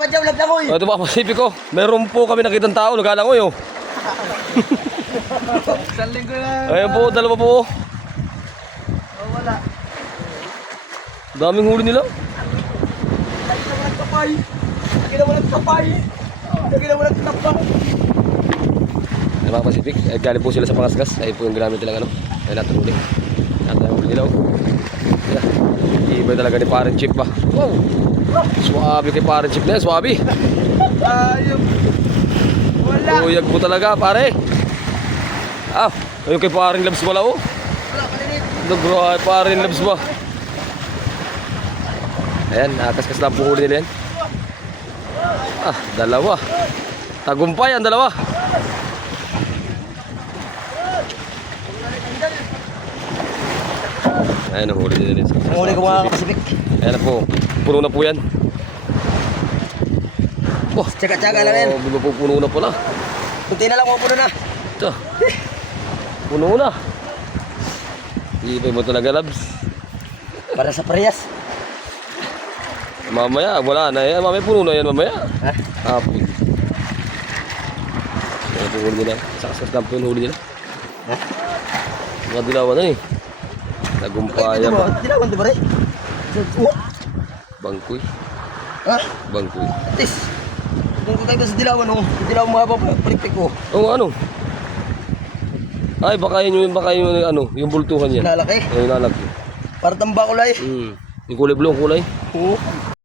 Madyaw naglangoy. Ito pa Pacific ko. Meron po kami nakitang tao, naglangoy oh. Isang linggo na. Ayun po, dalawa po. Oh, wala. Daming huli nila. Lagi na walang kapay. Lagi na walang kapay. Lagi na walang kapay. Ay mga Pacific, ay galing po sila sa Pangasgas. Ay po yung ginamit nilang ano. Ay natin huli. Natin huli nila oh. Ayan. Iba talaga ni Parang Chip ba. Wow. Swabe kay Parang Chip na yan, swabe. Ayun. Wala. Uyag po talaga pare. Ah, ayun kay Parang Labs wala oh. Wala, kalinit. Nagro Parang Labs ba. Ayan, nakaskas lang po huli nila yan. Ah, dalawa. Tagumpay ang dalawa. Ayan ang huli nila yan. Ang huli ko mga Pacific. Ayan na po. Puno na po yan. Oh, Tsaga-tsaga lang yan. oh, puno na pala. Kunti na lang kung puno na. Ito. Puno na. Ibay mo talaga, Labs. Para sa parehas. Mamaya, wala na yan. Mamaya puno na yan mamaya. Ha? Hapon. Ayan po huli nila. Sakaskas lang po yung huli nila. Ha? Mga dilawan na eh. Nagumpaya ba? Dilawan to ba rin? Bangkoy. Ha? Bangkoy. Atis. Kung kakaiba sa dilawan oh. Dilawan mahaba pa palikpik ko. Oo, ano? Ay, baka yun ano, yung bultuhan yan. Lalaki. Yung lalaki. Para tambak kulay. Yung kulay blue, kulay. Oo.